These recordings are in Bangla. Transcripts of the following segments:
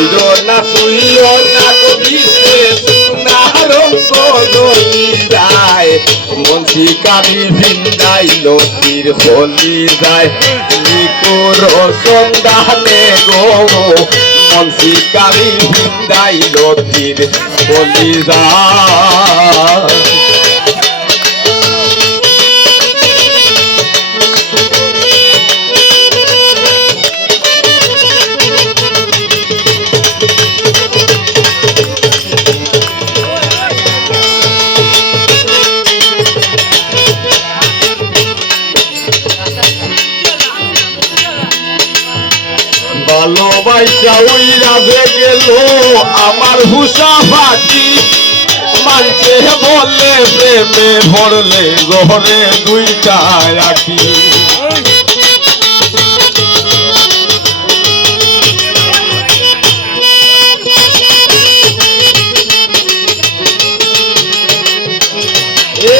দৈর না তুইও না গবিছে না রঙ্গ গলি যায় মনসি কারি ভিন্দাইল তীর হলি যায় নিকুর সন্ধানে গো মনসি কারি ভিন্দাইল তীর হলি যায় ভালোবাসা উইরা যে গেল আমার হুসা ফাটি মানছে বলে প্রেমে ভরলে ঘরে দুইটা রাখি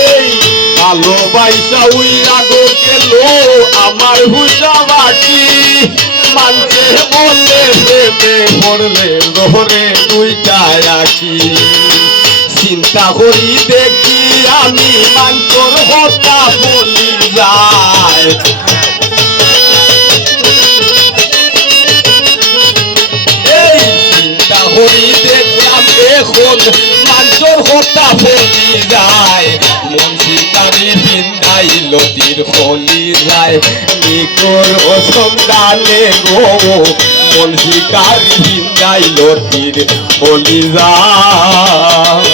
এই ভালোবাসা উইরা গো গেল আমার হুসা ফাটি মানছে বলে প্রেমে পড়লে ঘরে দুইটা রাখি চিন্তা করি দেখি আমি মানতর কথা বলি যায় এই চিন্তা করি দেখলাম এখন মানতর কথা বলি যায় মনসি কারি ভিন্দাইল তীর হলি যায় নিকর সন্ধানে গো মনসি কারি ভিন্দাইল তীর হলি যায়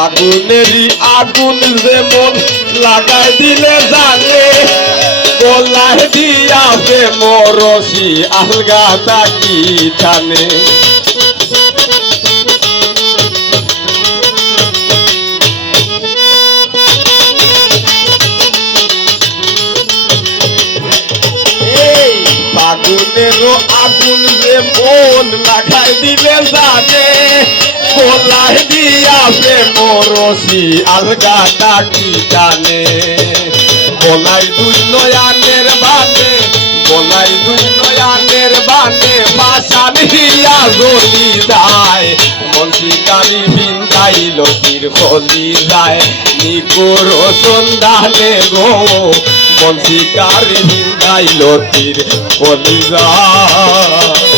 আগুনেরই আগুন যেমন লাগাই দিলে জানে গলায় দিয়া প্রেম রশি আলগা তাকি টানে এই আগুনেরও আগুন যেমন লাগাই দিলে জানে গলায় দিয়া প্রেম রশি আলগা তাকি টানে গলায় দুই নয়ানের বানে গলায় দুই নয়ানের বানে পাশান হিয়া জ্বলি যায় মনসি কারি ভিন্দাইল তীর হলি যায় নিকুর সন্ধানে গো মনসি কারি ভিন্দাইল তীর হলি যায়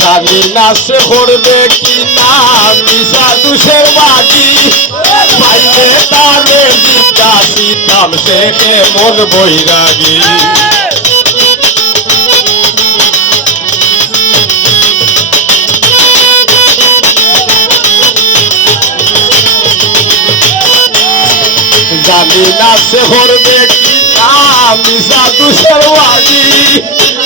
জানি না সে করবে কি না মিশা দুষের বাগি পাইলে তারে জিজ্ঞাসিতাম সে কেমন বৈরাগী জানি না সে করবে কি না মিশা দুষের বাগি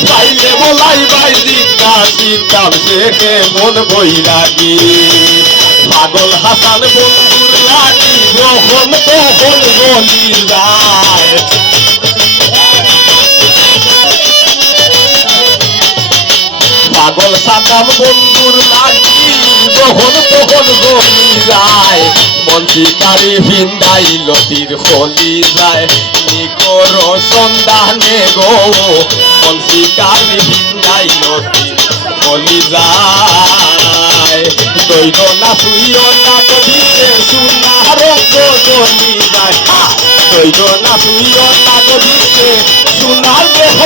পাইলে বলাই বাই জিজ্ঞাসিতাম সে কেমন বৈরাগী পাগল হাসান বন্ধুর লাগি যখন তখন গলি যায় পাগল সাদাম বন্ধুর লাগি যখন তখন গলি যায় মনসি কারি ভিন্দাইল তীর হলি যায় নিকর সন্ধানে গো মনসি কারি ভিন্দাইল তীর হলি যায় দৈর না তুইও না গবিছে সোনা রঙ্গ গলি যায় দৈর না তুইও না গবিছে সোনার দেহ